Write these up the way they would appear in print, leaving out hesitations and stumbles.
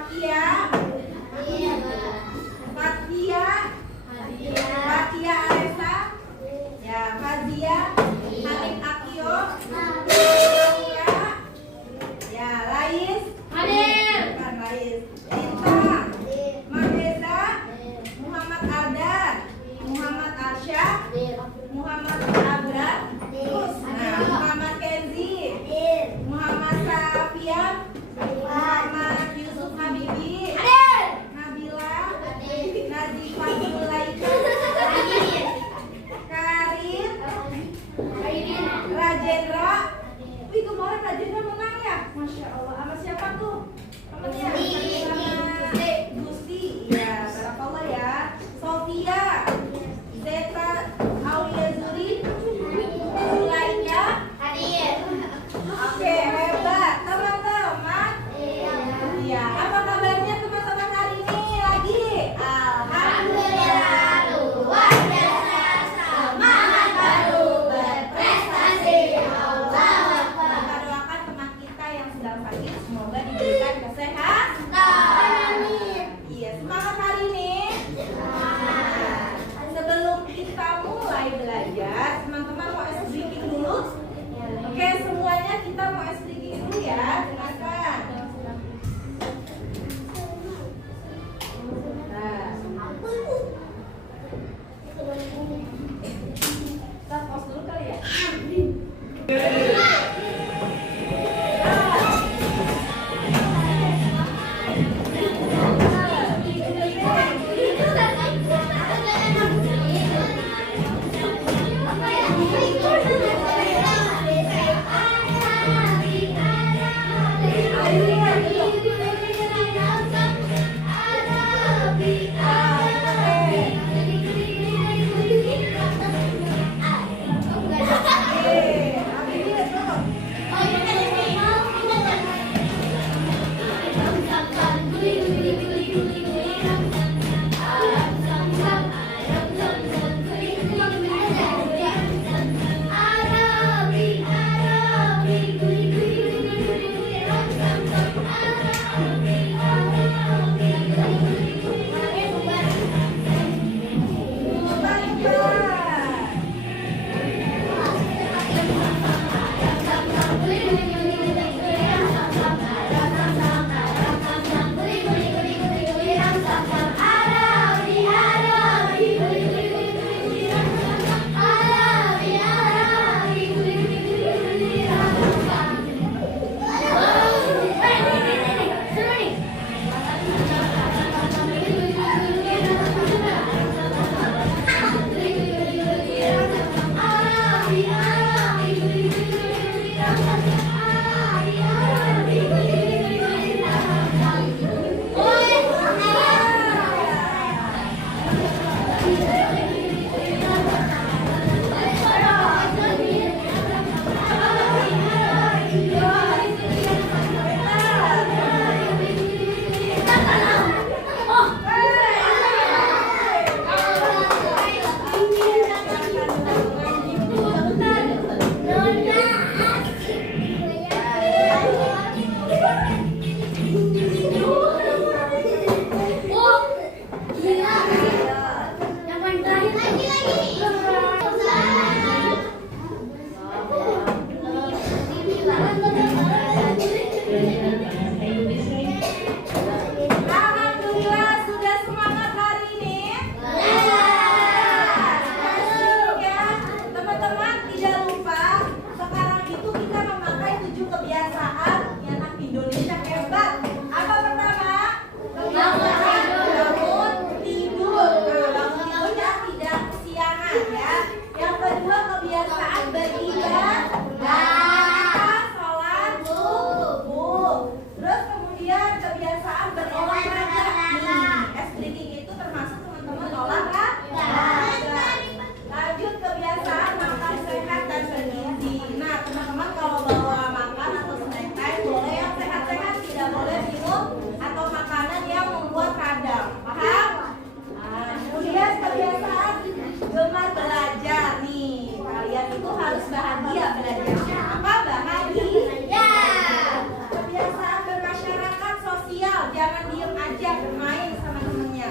Fakia, Fakia, Fakia Aresa, ya Fazia, Hanif Akio, Fakia, ya Lais, bukan Lais, Cinta, Maheza, Muhammad Ardan, Muhammad Arsyad, Muhammad Abrar, terus, nah Muhammad Kenzi, Muhammad Safian, Muhammad Yusuf Habibi,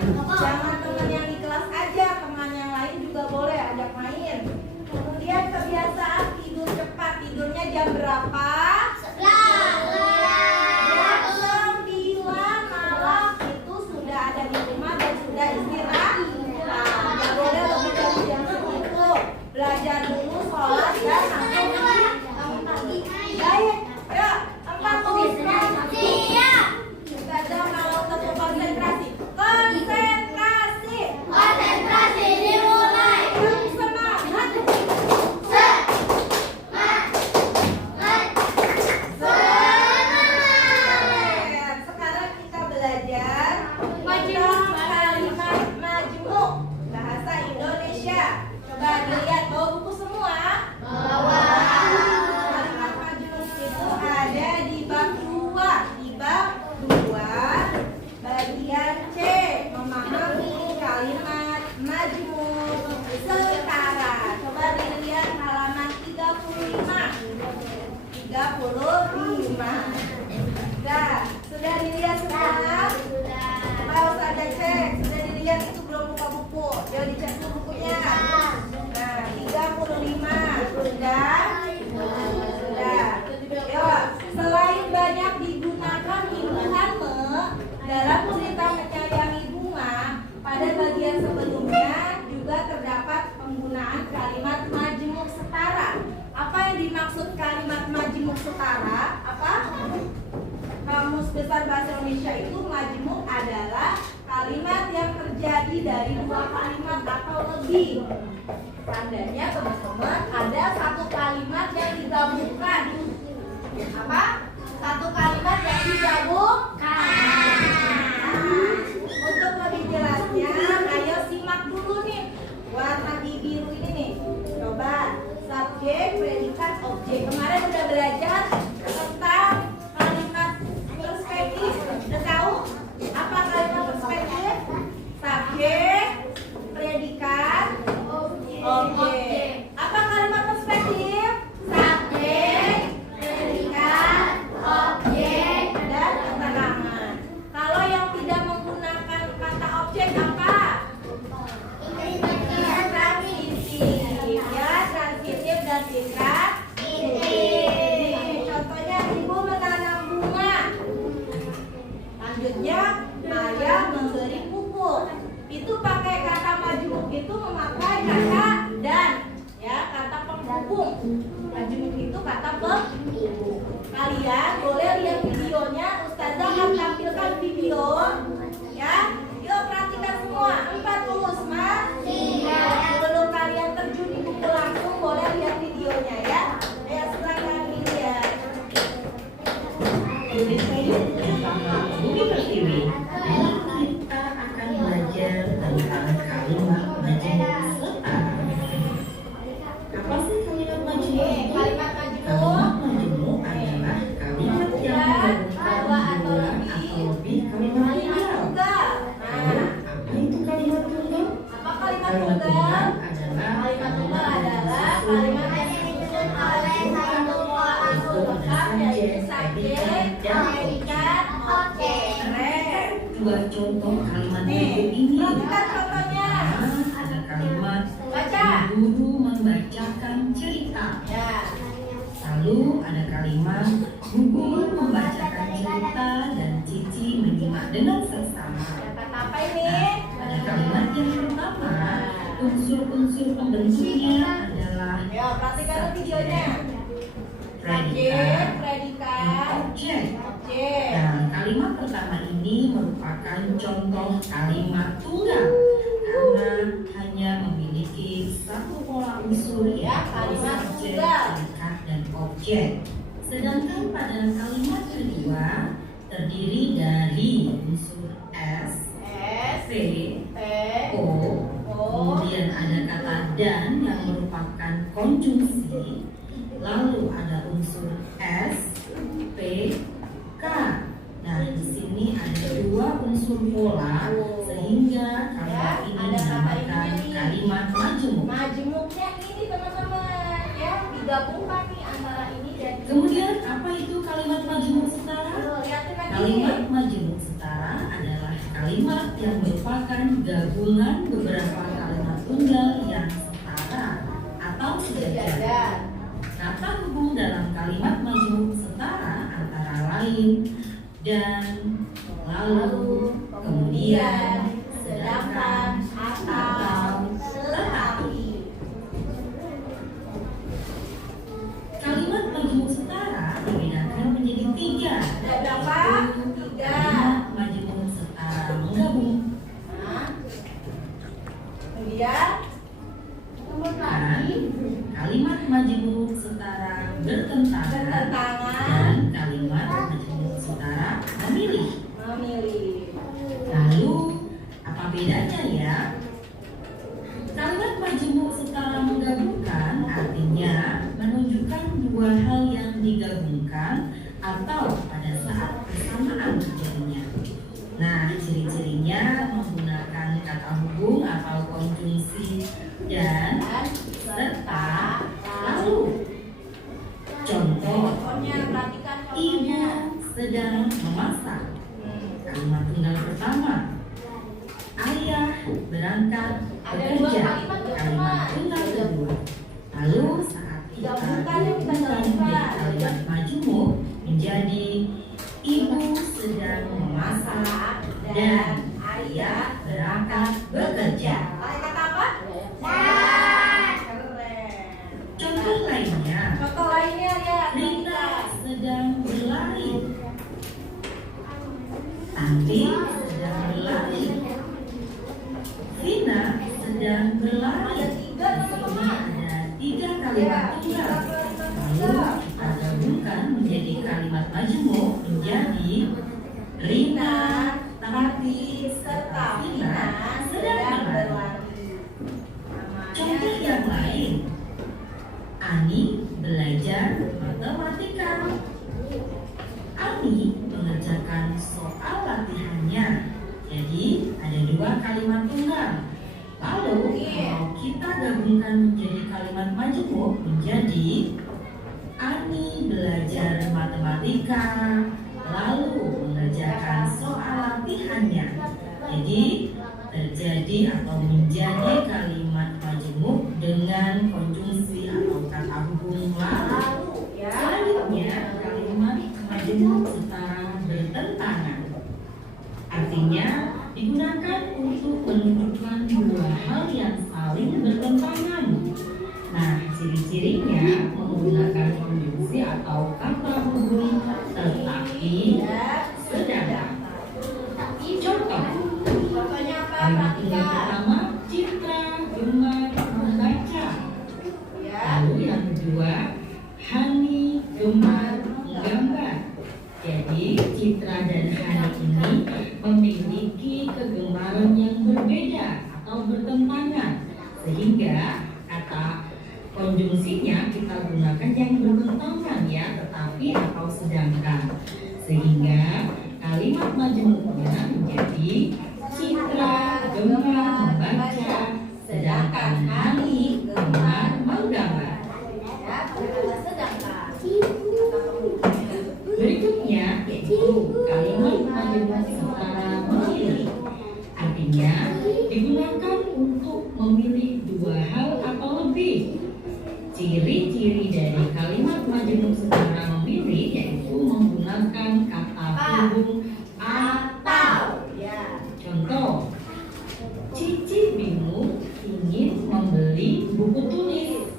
Jangan teman yang di kelas aja, teman yang lain juga boleh ajak main. Kemudian kebiasaan tidur cepat. Tidurnya jam berapa? Jam 9 malam itu sudah ada di rumah dan sudah istirahat. Nggak boleh lebih dari jam segitu. Belajar dulu, sholat dan langsung pagi. Baik, yuk 49. Ustazah mau tetap konsentrasi. Konsentrasi dimulai. Semangat. Sekarang kita belajar tentang kalimat majmuk bahasa Indonesia. Coba dilihat, bawa buku semua. Kalimat majmuk itu ada di bab 2. Di bab 2 bagian C, memahami kalimat majmuk setara. Coba dilihat halaman 35. Sudah dilihat semua? Mau saja cek, sudah dilihat itu belum buka buku. Yuk dicek dulu bukunya. Nah, 35 sudah. Yuk, selain banyak digunakan imbuhan dalam cerita menyayangi bunga, pada bagian sebelumnya juga terdapat penggunaan kalimat majmuk setara. Apa yang dimaksud kalimat majmuk setara? Apa? Kamus Besar Bahasa Indonesia itu majmuk adalah kalimat yang terjadi dari 2 kalimat atau lebih. Tandanya teman-teman ada satu kalimat yang digabungkan. Apa? Satu kalimat yang digabungkan. Untuk lebih jelasnya, ayo simak dulu nih warna di biru ini nih. Coba subjek, predikat, objek. Kemarin udah belajar tentang kalimat perspektif. Udah tahu apa kalimat perspektif? Subjek, predikat, objek. Apa kalimat perspektif? Subjek, predikat, objek, dan keterangan. Kalau yang tidak menggunakan kata objek apa? Transitif, ya, transitif dan singkat. Contohnya ibu menanam bunga. Lanjutnya ayah memberi pupuk. Itu pakai kata majmuk itu memakai kata dan, ya, kata penghubung. Majmuk itu kata penghubung. Kalian boleh lihat videonya, Ustazah akan tampilkan video, ya. Yuk perhatikan semua. 40 smart. Sebelum kalian terjun di buku langsung, boleh lihat videonya, ya. Ya, silakan dilihat. Bumi Pertiwi, kita akan belajar tentang kalimat majmuk setara. Apa sih kalimat majmuk? Kalimat Kalimat majmuk adalah kalimat yang dua atau lebih kalimat tunggal. Nah, Apa itu kalimat tunggal? apa kalimat Kalimat tunggal? adalah Kalimat tunggal adalah kalimat yang disusun oleh satu unsur lengkap yaitu subjek, predikat, objek. Keren. dua contoh kalimat Nih, berikut ini. perhatikan contohnya. Ada kalimat Baca. guru membacakan cerita. Ya. Lalu ada kalimat Bu Guru membacakan cerita dan Cici menyimak dengan seksama. Kata apa ini? Pada kalimat yang pertama, unsur-unsur pembentuknya adalah Ya, perhatikan videonya. Subjek, predikat, predikat, objek. objek. Dan kalimat pertama ini merupakan contoh kalimat tunggal karena hanya memiliki satu pola unsur Ya, yaitu kalimat subjek, tunggal. predikat, dan objek. Sedangkan pada kalimat kedua terdiri dari unsur S, S, P, P, O, kemudian ada kata dan yang merupakan konjungsi, lalu ada unsur S, P, K. Nah, di sini ada dua unsur pola sehingga kalimat ini ada kata dinamakan ininya nih. kalimat majmuk. Majmuknya ini teman-teman, ya, digabungkan nih antara ini dan ini. Kemudian apa itu kalimat majmuk setara? Tuh, lihatin lagi. Kalimat majmuk setara adalah kalimat kalimat yang merupakan gabungan beberapa kalimat tunggal yang setara atau sejajar. Kata hubung dalam kalimat majemuk setara antara lain dan, lalu, kemudian, sedangkan, atau, tetapi. Kalimat majemuk setara dibedakan menjadi 3. Ada berapa? 3. Kalimat majemuk setara menggabung. Nah, kemudian Dan kalimat majemuk setara bertentangan dan kalimat majemuk setara memilih. Lalu apa bedanya ya? Kalimat majemuk setara menggabungkan artinya menunjukkan dua hal yang digabungkan atau pada saat bersamaan terjadinya. Nah, ciri-cirinya menggunakan kata hubung atau konjungsi dan, serta, lalu. Contoh, contohnya, perhatikan ibu contohnya. sedang memasak. Kalimat tunggal pertama. Ayah berangkat Ada bekerja. 2 kalimat tuh, Kalimat tunggal kedua. Lalu saat kita Gabungkan yuk, kita gabungkan gabungkan. menjadi kalimat majemuk menjadi ibu sedang memasak dan ayah berangkat bekerja. Pakai kata apa? Keren. Contoh lainnya, Contoh lainnya ya. Rina sedang berlari. Tanti sedang berlari. Vina sedang berlari. Ada 3 teman-teman. Ada 3 kalimat tunggal. Lalu kita gabungkan menjadi kalimat majemuk menjadi Rina, Tanti, serta Vina sedang berlari. Contoh yang lain, Ani belajar matematika. Ani mengerjakan soal latihannya. Jadi ada 2 kalimat tunggal. Lalu kalau kita gabungkan menjadi kalimat majemuk menjadi Ani belajar matematika lalu mengerjakan soal latihannya. Jadi terjadi atau menjadi kalimat majemuk dengan konjungsi atau kata hubung lalu. Selanjutnya kalimat majemuk setara bertentangan. Artinya digunakan untuk menunjukkan dua hal yang saling bertentangan. Nah, ciri-cirinya menggunakan konjungsi atau kata hubung tetapi, sedangkan. Contoh, Contohnya apa? kalimat yang Perhatikan. pertama, Citra gemar membaca. Ya. Lalu yang kedua, Hani gemar menggambar. Jadi Citra dan Hani ini memiliki kegemaran yang berbeda atau bertentangan, sehingga kata konjungsinya kita gunakan yang bertentangan ya, tetapi atau sedangkan, sehingga kalimat majemuknya menjadi Citra gemar membaca, sedangkan Hani gemar menggambar. Ya, pada sedangkan. Berikutnya yaitu kalimat majemuk setara memilih. Artinya digunakan untuk memilih dua hal atau lebih. Ciri-ciri dari kalimat majemuk setara memilih yaitu menggunakan kata hubung atau. Ya. Contoh, Cici bingung ingin membeli buku tulis.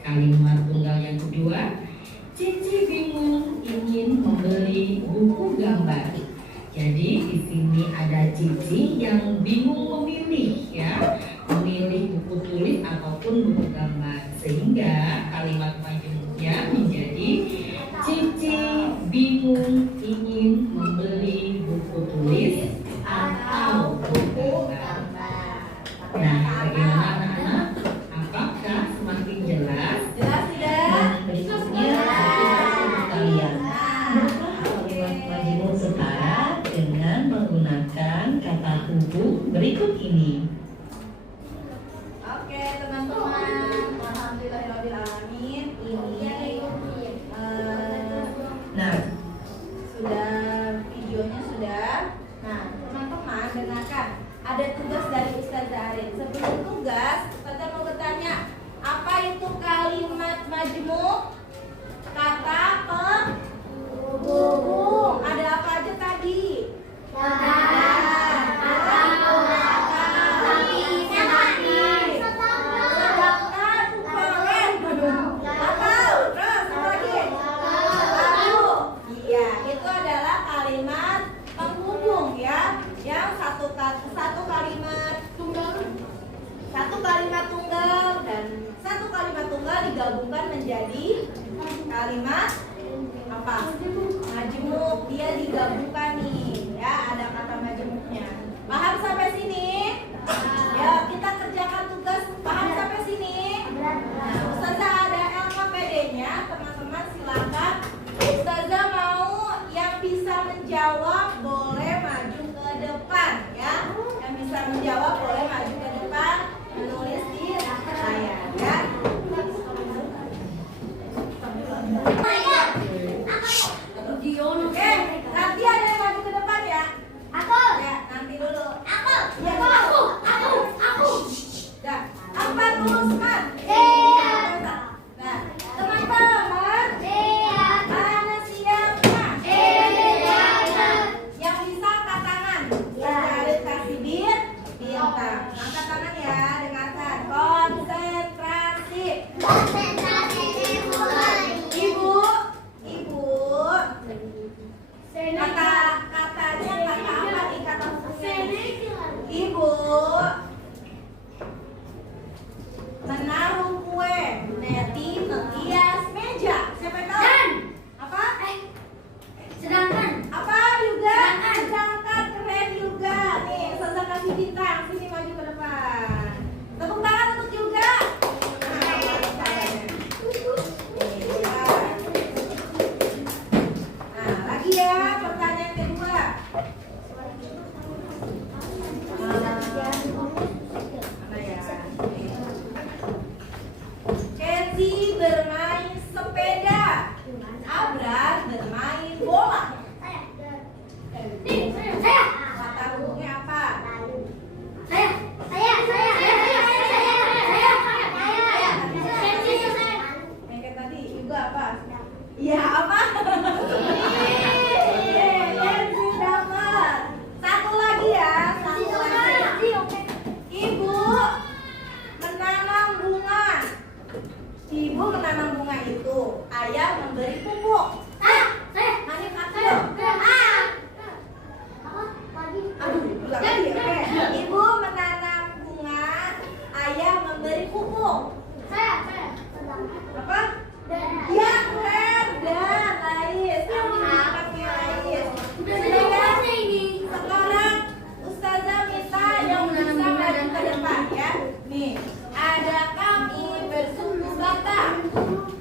Kalimat tunggal yang kedua, Cici bingung ingin membeli buku gambar. Jadi di sini ada Cici yang bingung memilih ya, memilih buku tulis ataupun buku gambar, sehingga kalimat majemuknya menjadi Cici bingung ingin membeli buku tulis atau buku gambar. Nah, bagaimana anak-anak? Apakah semakin jelas? Jelas tidak? Berikutnya kita lihat kalimat majemuk setara dengan menggunakan kata hubung berikut ini. Oke teman-teman, alhamdulillahirobbilalamin. Nah, Sudah videonya sudah. Nah teman-teman ada tugas dari Ustazah Arin. Sebelum tugas, Ustazah mau bertanya, apa itu kalimat majmuk? Kata penghubung. Ada apa aja tadi? Satu kalimat tunggal dan satu kalimat tunggal digabungkan menjadi kalimat apa? Majmuk. Dia digabungkan nih, ya ada kata majmuknya. Paham sampai sini? Ya, kita kerjakan tugas. Paham sampai sini? Nah, Ustazah ada LKPD-nya, teman-teman silakan. Ustazah mau yang bisa menjawab boleh maju ke depan, ya. Yang bisa menjawab boleh maju ke depan, menulis di layar, ya. Oke, nanti ada yang maju ke depan ya. Ya, nanti dulu. Ya, aku. Ya, apa tuliskan? Nah, teman-teman, mana siapa? Yang bisa angkat tangan. Cari kasih bintang. Angkat tangan ya, dengarkan. Konsentrasi. Ibu. Katanya kata apa nih, kata Ibu menaruh kue, Neti menghias meja. Siapa tahu? Apa? Sedangkan Apa juga? Sedangkan keren juga. Nih, Ustazah kasih bintang. Sini maju ke depan. Tepuk tangan untuk juga. Nah, lagi ya, pertanyaan kedua. Mana ya? Kenzi bermain sepeda. Abrar bermain bola. Kata hubungnya apa? Yang kayak tadi juga apa? Iya apa? Kenzi dapat. Satu lagi ya. Satu lagi. Ibu menanam bunga. Ibu menanam bunga itu. Ayah memberi pupuk. Mana kata? Aduh, ulang lagi. Oke. Ibu menanam bunga. Ayah memberi pupuk. Apa? Ya, keren. Dan Lais. Lais. Sekarang Ustazah minta yang bisa maju ke depan ya. Nih, ada kami bersuku Batak,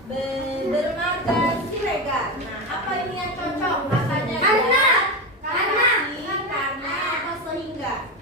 bermarga Siregar. Nah, apa ini yang cocok? Katanya Karena. karena atau sehingga.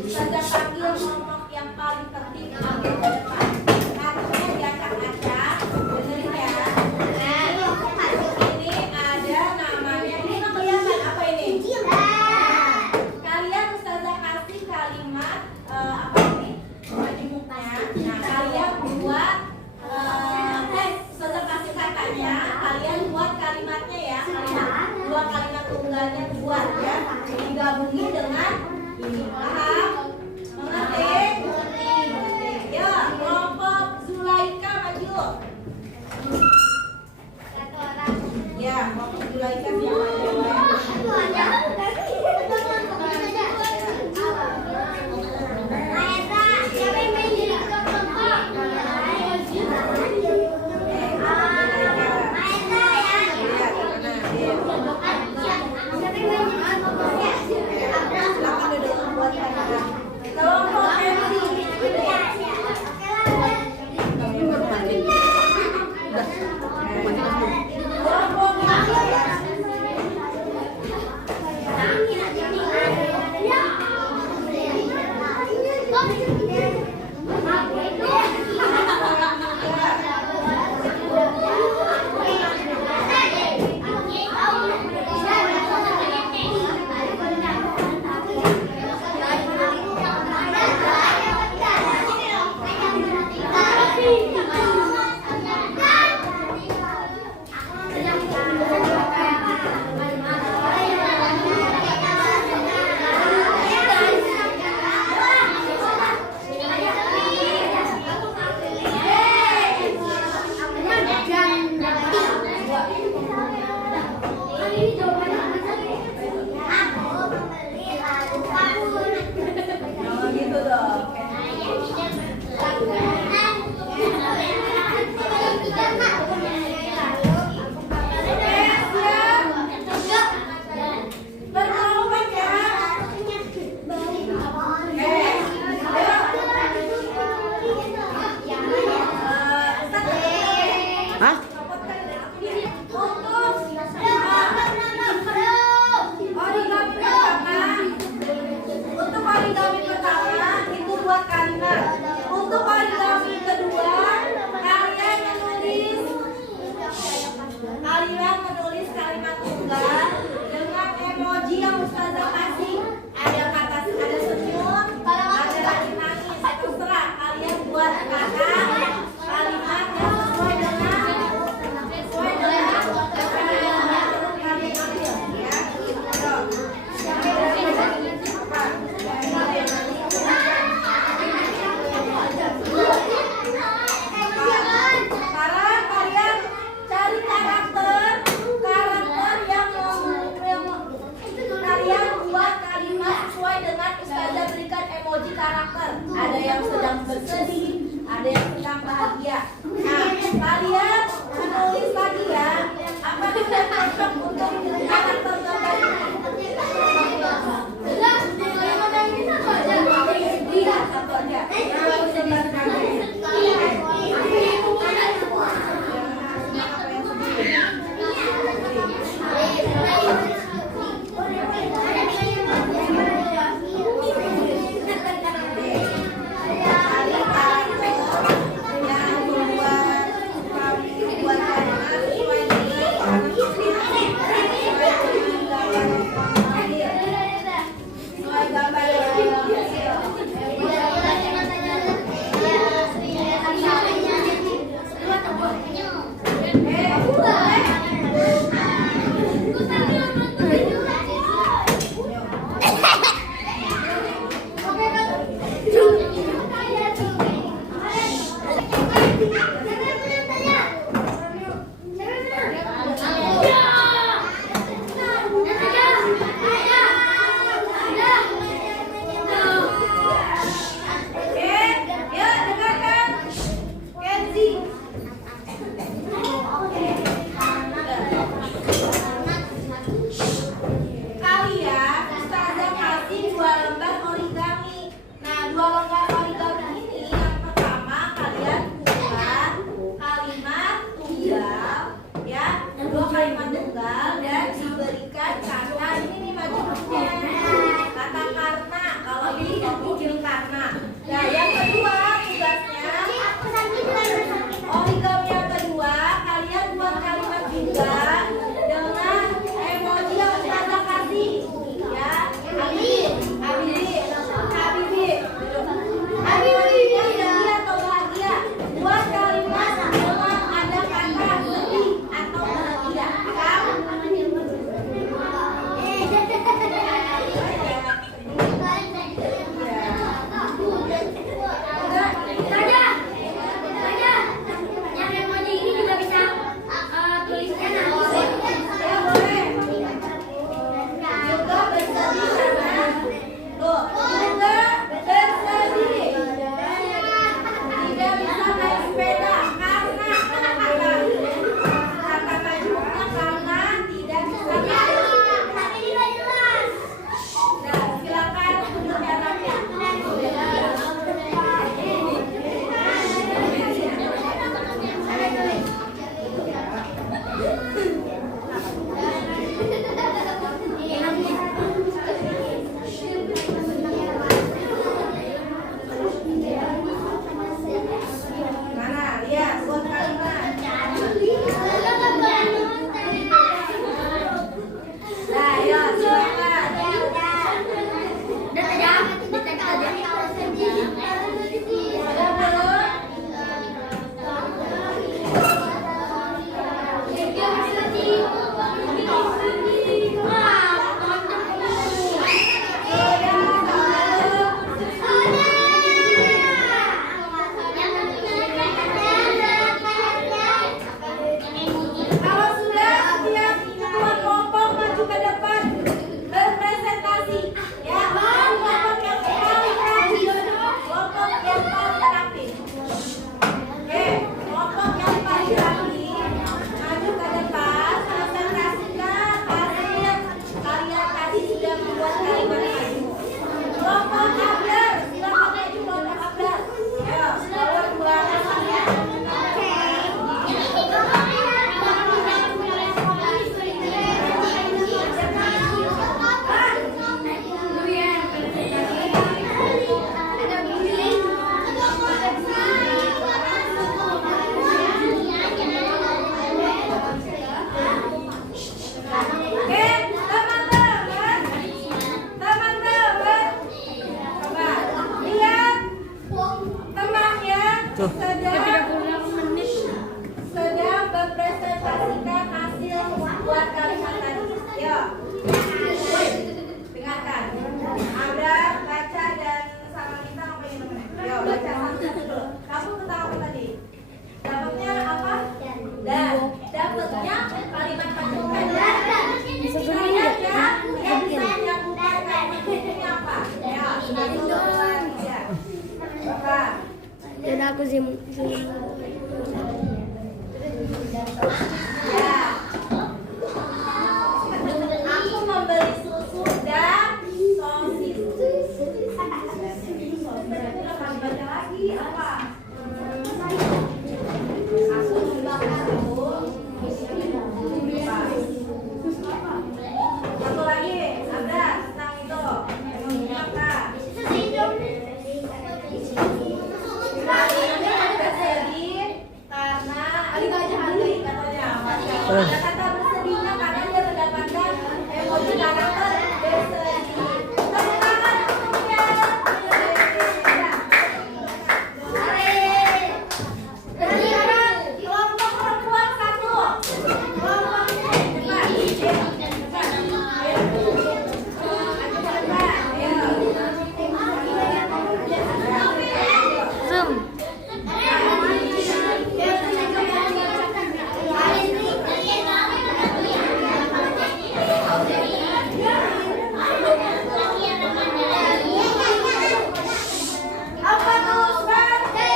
Ustazah panggil kelompok yang paling tertib ambil ke depan. Kartunya diacak-acak, dengerin ya. Ini ada namanya, ini kelihatan apa ini? Kalian Ustazah kasih kalimat apa ini? Majemuknya. Nah kalian buat Ustazah kasih katanya, kalian buat kalimatnya ya. Dua kalimat tunggalnya buat ya. Digabungin dengan ini. Paham? Mengerti? Ya, kelompok Zulaika maju. Ya, kelompok Zulaika siapa maju? aku zoom. Ya. Aku membeli susu dan sosis. Berarti akan baca lagi apa? Aku membakar satu lagi ada tentang itu membakar. Kali ini bersedih karena ada kata bersedihnya karena dia mendapatkan emosi karakter bersedih. Tepuk tangan untuknya. Sekarang kelompok perempuan satu. Kelompok depan. Zoom. Apa tuh Bante?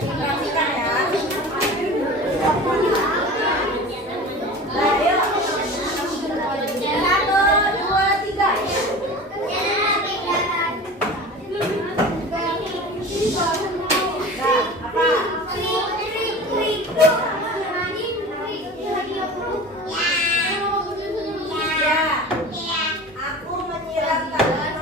Perhatikan ya. Nah, yuk. 1, 2, 3. Nah, apa? Ya. Aku menyiram tanaman.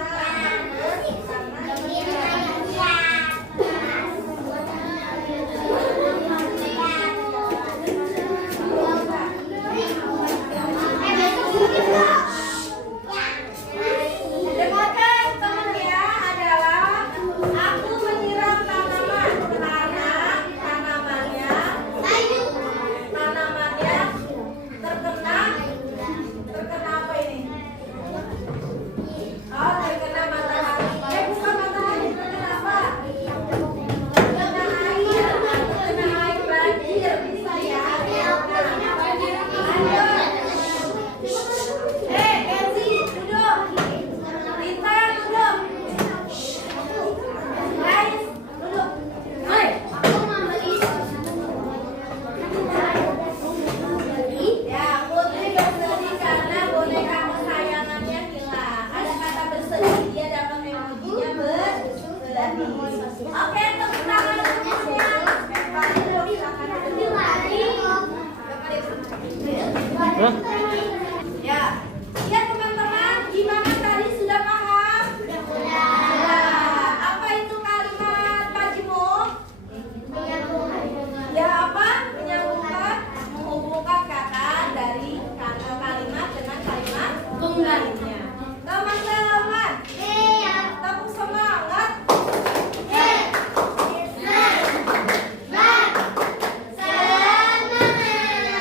Dengarkan teman ya, adalah aku menyiram tanaman karena tanamannya terkena apa ini? Oh, terkena matahari. Bukan matahari, terkena apa? Terkena air, banjir bisa ya. Lanjut. Kenzi, duduk. Rita, duduk. Guys, duduk. Ya, Putri bersedih karena boneka kesayangannya hilang. Ada kata bersedih, dia dapat emojinya bersedih. Oke, tepuk tangan untuknya. Ya, ya teman-teman, gimana tadi sudah paham? Sudah. Apa itu kalimat Pak Jimuk? Ya apa? Menyambungkan, menghubungkan kata dari kata kalimat dengan kalimat lainnya. Teman-teman, tepuk semangat.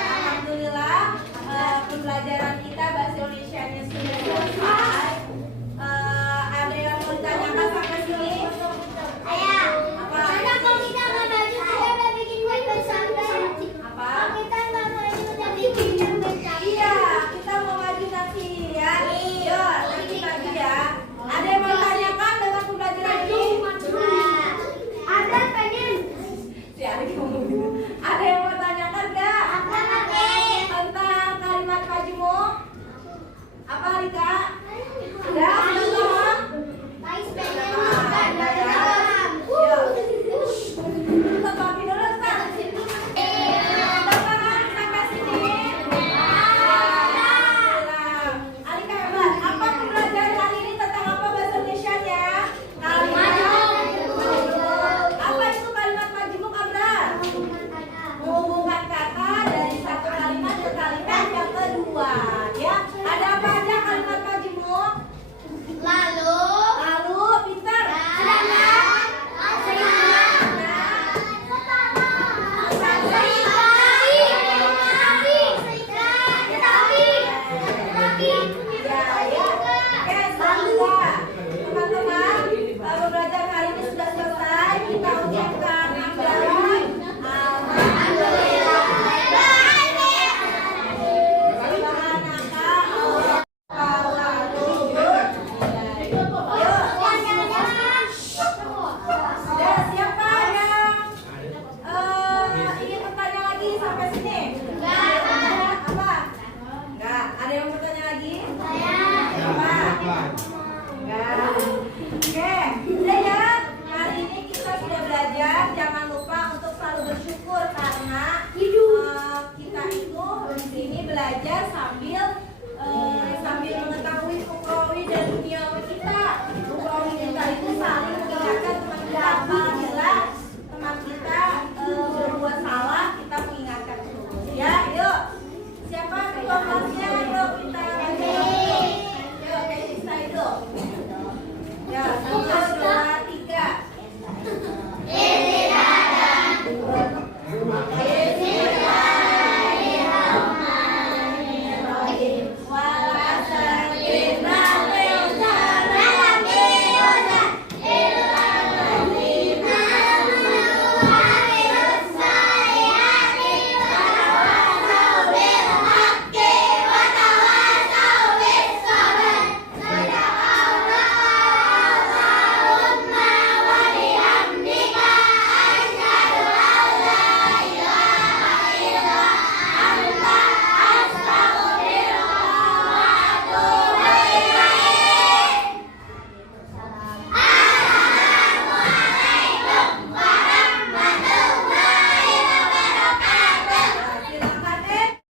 Alhamdulillah, belajar